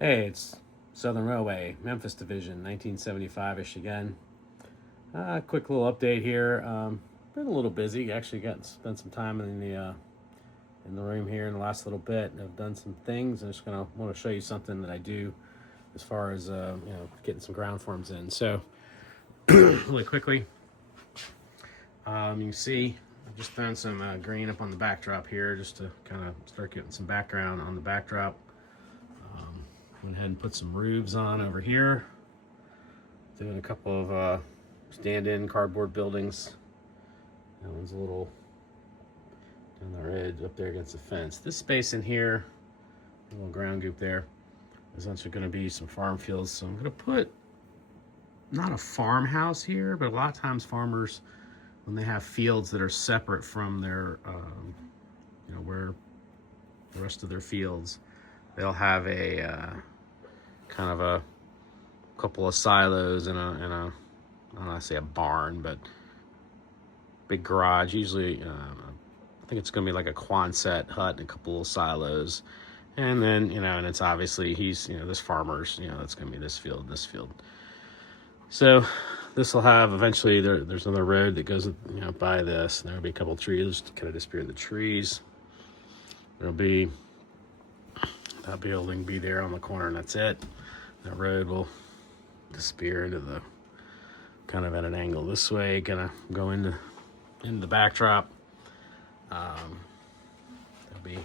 Hey, it's Southern Railway, Memphis Division, 1975-ish again. Quick little update here. Been a little busy. Actually, got spent some time in the room here in the last little bit. I've done some things. I'm just gonna want to show you something that I do as far as getting some ground forms in. So, really quickly, you can see I've just thrown some green up on the backdrop here, just to kind of start getting some background on the backdrop. Went ahead and put some roofs on over here. Doing a couple of stand-in cardboard buildings. That one's a little down the edge up there against the fence. This space in here, a little ground goop there, is actually going to be some farm fields. So I'm going to put not a farmhouse here, but a lot of times farmers, when they have fields that are separate from their, where the rest of their fields, they'll have a kind of a couple of silos and I don't want to say a barn, but big garage. Usually, I think it's going to be like a Quonset hut and a couple of silos. And then, and it's obviously this farmer's, that's going to be this field, this field. So this will have eventually, there's another road that goes, by this. And there'll be a couple of trees to kind of disappear the trees. There'll be that building be there on the corner, and that's it. That road will disappear into the kind of at an angle this way, gonna go into the backdrop. There'll be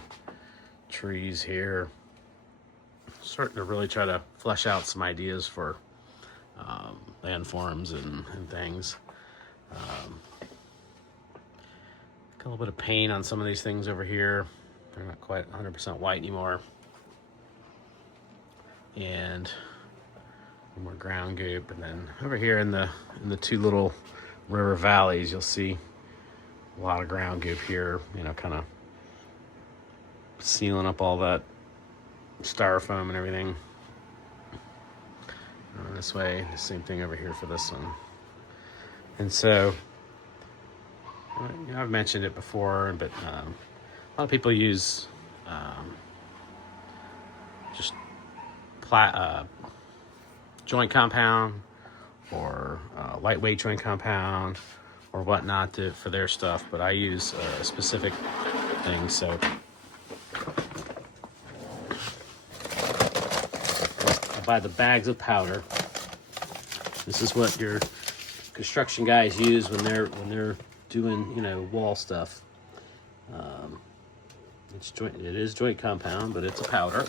trees here. Starting to really try to flesh out some ideas for landforms and things. A little bit of paint on some of these things over here. They're not quite 100% white anymore. And more ground goop, and then over here in the two little river valleys, you'll see a lot of ground goop here, kind of sealing up all that styrofoam and everything. This way, the same thing over here for this one. And so, I've mentioned it before, but a lot of people use just joint compound or lightweight joint compound or whatnot for their stuff, but I use a specific thing. So I buy the bags of powder. This is what your construction guys use when they're doing wall stuff. It is joint compound, but it's a powder.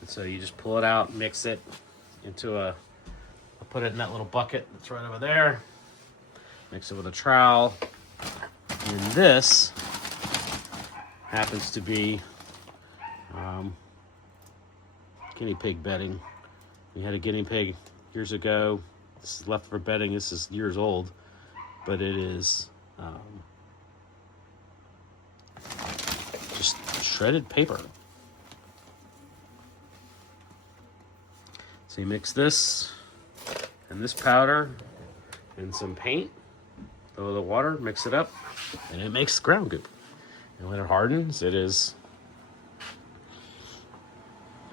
And so you just pull it out, mix it into I'll put it in that little bucket that's right over there. Mix it with a trowel. And this happens to be guinea pig bedding. We had a guinea pig years ago. This is leftover bedding. This is years old, but it is just shredded paper. So you mix this and this powder and some paint, throw the water, mix it up, and it makes ground goop. And when it hardens,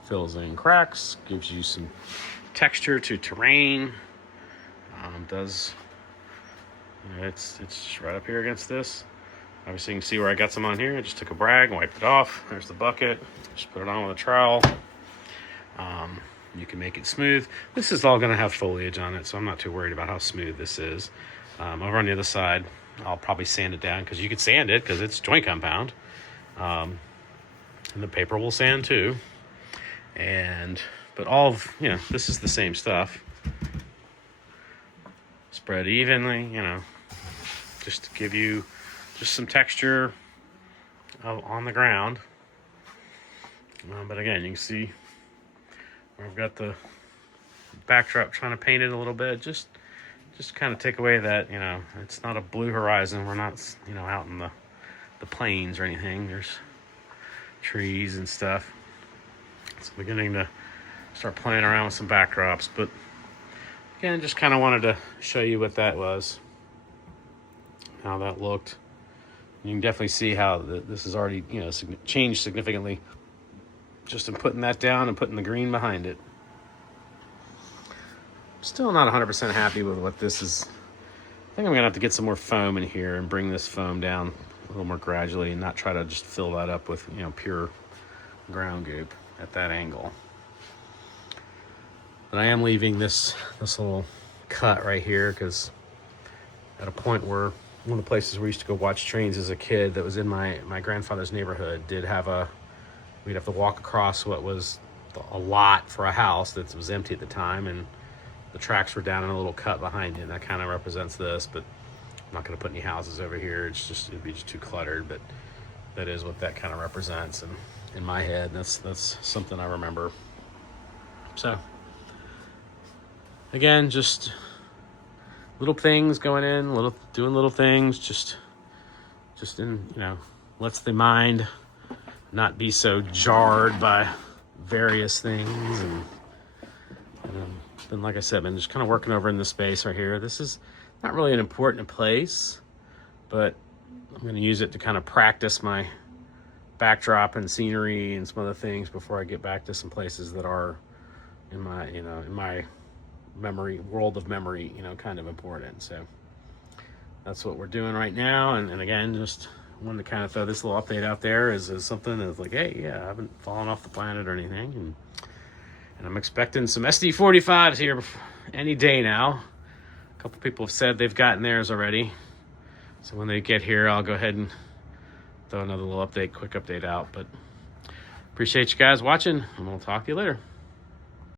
fills in cracks, gives you some texture to terrain. It's right up here against this. Obviously you can see where I got some on here. I just took a brag, wiped it off. There's the bucket. Just put it on with a trowel. You can make it smooth. This is all going to have foliage on it, so I'm not too worried about how smooth this is. Over on the other side, I'll probably sand it down, because you can sand it because it's joint compound. And the paper will sand too. But this is the same stuff. Spread evenly, just to give you just some texture on the ground. But again, you can see where I've got the backdrop trying to paint it a little bit. Just kind of take away that, it's not a blue horizon. We're not, out in the plains or anything. There's trees and stuff. It's beginning to start playing around with some backdrops. But again, just kind of wanted to show you what that was, how that looked. You can definitely see how this has already, changed significantly just in putting that down and putting the green behind it. Still not 100% happy with what this is. I think I'm gonna have to get some more foam in here and bring this foam down a little more gradually and not try to just fill that up with, you know, pure ground goop at that angle. But I am leaving this little cut right here because at a point where one of the places we used to go watch trains as a kid that was in my grandfather's neighborhood did have we'd have to walk across what was a lot for a house that was empty at the time, and the tracks were down in a little cut behind it, and that kind of represents this, but I'm not going to put any houses over here. It'd be just too cluttered, but that is what that kind of represents, and in my head, that's something I remember. So, again, just little things going in, doing little things, just in, you know, lets the mind not be so jarred by various things, and then, like I said, been just kind of working over in this space right here. This is not really an important place, but I'm going to use it to kind of practice my backdrop and scenery and some other things before I get back to some places that are in my memory, world of memory, you know, kind of important. So that's what we're doing right now. And again, just wanted to kind of throw this little update out there as something that's like, hey, yeah, I haven't fallen off the planet or anything. And I'm expecting some SD45s here any day now. A couple people have said they've gotten theirs already. So when they get here, I'll go ahead and throw another little quick update out. But appreciate you guys watching, and we'll talk to you later.